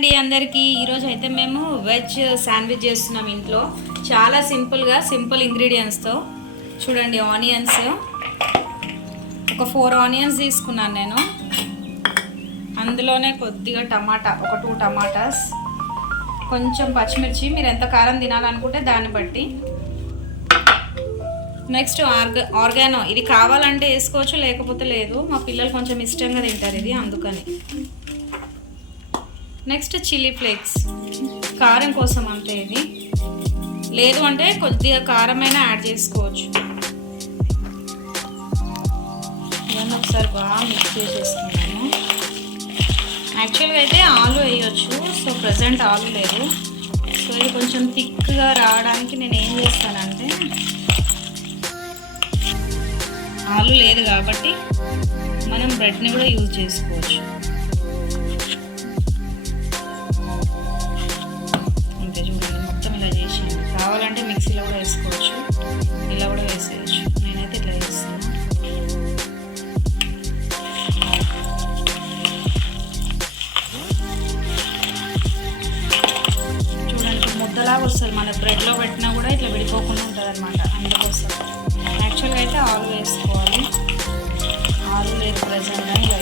అండి అందరికీ. ఈరోజు అయితే మేము వెజ్ శాండ్విచ్ చేస్తున్నాం ఇంట్లో. చాలా సింపుల్గా సింపుల్ ఇంగ్రీడియంట్స్తో. చూడండి ఆనియన్స్. ఒక ఫోర్ ఆనియన్స్ తీసుకున్నాను నేను. అందులోనే కొద్దిగా టమాటా ఒక టూ టమాటాస్. కొంచెం పచ్చిమిర్చి. మీరు ఎంత కారం తినాలనుకుంటే దాన్ని బట్టి. నెక్స్ట్ ఆర్గా ఆర్గానో. ఇది కావాలంటే వేసుకోవచ్చు లేకపోతే లేదు. మా పిల్లలు కొంచెం ఇష్టంగా తింటారు ఇది అందుకని. నెక్స్ట్ చిల్లీ ఫ్లేక్స్ కారం కోసం అంతే ఇది. లేదు అంటే కొద్దిగా కారమైనా యాడ్ చేసుకోవచ్చు. ఇవన్నీ ఒకసారి బాగా మిక్స్ చేసేసుకున్నాము యాక్చువల్గా అయితే ఆలు వేయచ్చు. సో ప్రజెంట్ ఆలు లేదు. సో ఇది కొంచెం థిక్గా రావడానికి నేను ఏం చేస్తానంటే ఆలు లేదు కాబట్టి మనం బ్రెడ్ని కూడా యూజ్ చేసుకోవచ్చు. కావాలంటే కూడా వేసుకోవచ్చు. ఇలా కూడా వేసేయచ్చు. నేనైతే ఇట్లా చేస్తాను. చూడండి ముద్దలా ముద్దలాగా వస్తుంది. మన బ్రెడ్లో పెట్టినా కూడా ఇట్లా విడిపోకుండా ఉంటుంది అనమాట అందుకోసం యాక్చువల్గా అయితే ఆలు వేసుకోవాలి. ఆలు లేదు ప్రజెంట్గా ఇలా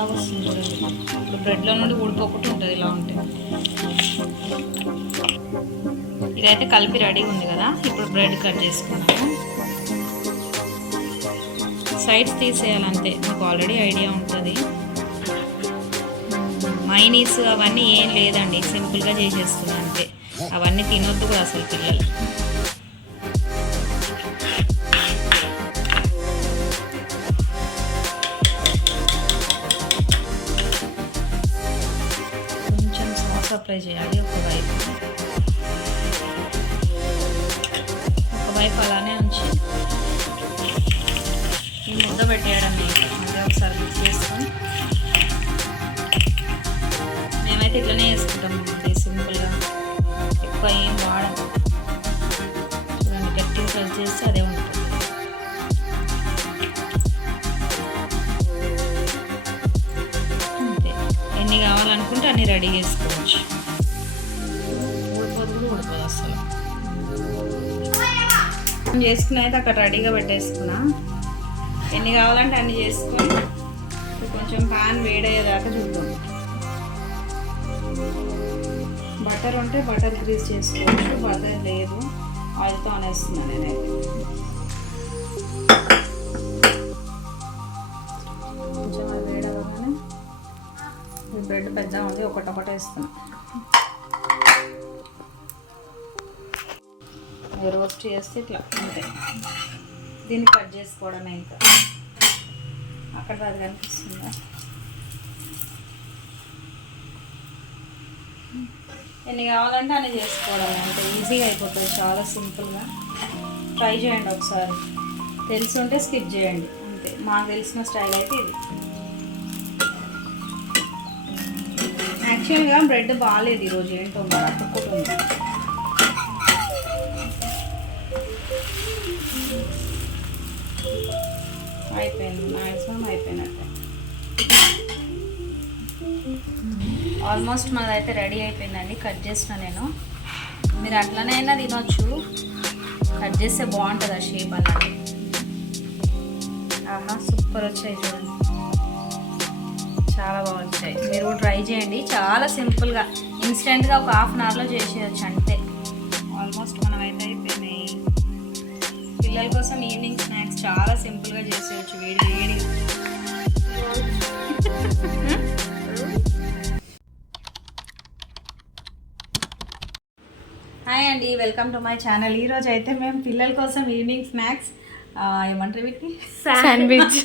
ఇలా వస్తుంది ఇప్పుడు బ్రెడ్లో నుండి ఊడిపోకుండా ఉంటుంది ఇలా ఉంటే. ఇదైతే కలిపి రెడీ ఉంది కదా ఇప్పుడు బ్రెడ్ కట్ చేసుకున్నాము. సైడ్స్ తీసేయాలంతే మీకు ఆల్రెడీ ఐడియా ఉంటుంది. మైనీస్ అవన్నీ ఏం లేదండి సింపుల్గా చేసేస్తున్నాను అంతే. అవన్నీ తినొద్దు కూడా అసలు పిల్లలు. ట్రై చేయాలి ఒక ఒకవైపు ఒక అలానే ఉంచి ఈ ముద్ద పెట్టేయడం మళ్ళీ ఒకసారి మిక్స్ చేసుకొని మేమైతే ఇట్లనే వేసుకుంటాం సింపుల్గా ఎక్కువ ఏం వాడం చూడండి గట్టిగా ప్రెస్ చేస్తే అదే ఉంటుంది ఎన్ని కావాలనుకుంటే అన్నీ రెడీ చేసుకోవచ్చు నేను చేసుకున్న అయితే అక్కడ రెడీగా పెట్టేసుకున్నా. ఎన్ని కావాలంటే అన్ని చేసుకొని కొంచెం ప్యాన్ వేడయ్యేదాకా చూద్దాం. బటర్ ఉంటే బటర్ గ్రీస్ చేసుకోవచ్చు బటర్ లేదు. ఆయిల్తో అనేస్తున్నాను నేనైతే కొంచెం వేడవగానే బ్రెడ్ పెద్ద ఉంది ఒకటొకటి వేస్తున్నాను రోస్ట్ చేస్తే ఇట్లా అంతే దీన్ని కట్ చేసుకోవడమే ఇంకా. అక్కడ అది కనిపిస్తుందా? ఎన్ని కావాలంటే అన్ని చేసుకోవడం అంటే ఈజీగా అయిపోతుంది. చాలా సింపుల్గా ట్రై చేయండి ఒకసారి. తెలుసుంటే స్కిప్ చేయండి. అంతే. మాకు తెలిసిన స్టైల్ అయితే ఇది. యాక్చువల్గా బ్రెడ్ బాగాలేదు ఈరోజు. ఏంటో మరి? అయిపోయింది. మ్యాక్సిమం అయిపోయినట్టే. ఆల్మోస్ట్ మనదైతే రెడీ అయిపోయిందండి. కట్ చేసిన నేను. మీరు అట్లనైనా తినొచ్చు. కట్ చేస్తే బాగుంటుంది ఆ షేప్ అలాగే ఆహా సూపర్ వచ్చాయి చూడండి. చాలా బాగా వచ్చాయి మీరు కూడా ట్రై చేయండి. చాలా సింపుల్గా ఇన్స్టెంట్గా ఒక హాఫ్ అన్ అవర్లో చేసేయచ్చు అంతే. ఆల్మోస్ట్ మనమైతే అయిపోయినాయి. పిల్లల కోసం ఈవినింగ్ స్నాక్స్ చాలా సింపుల్గా చేసేయచ్చు. వేడి వేడి హాయ్ అండి వెల్కమ్ టు మై ఛానల్ ఈరోజు అయితే మేము పిల్లల కోసం ఈవినింగ్ స్నాక్స్ ఏమంటారు వీటిని? శాండ్విచ్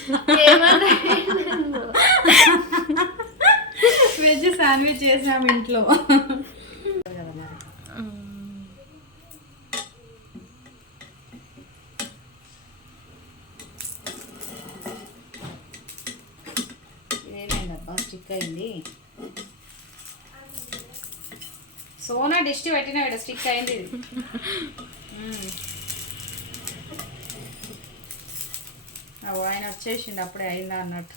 వెజ్ శాండ్విచ్ చేసాం ఇంట్లో. అయింది సోనా డిస్ట్ పెట్టిన ఇక్కడ స్టిక్ అయింది. ఆయన వచ్చేసిండు అప్పుడే అయిందా అన్నట్టు.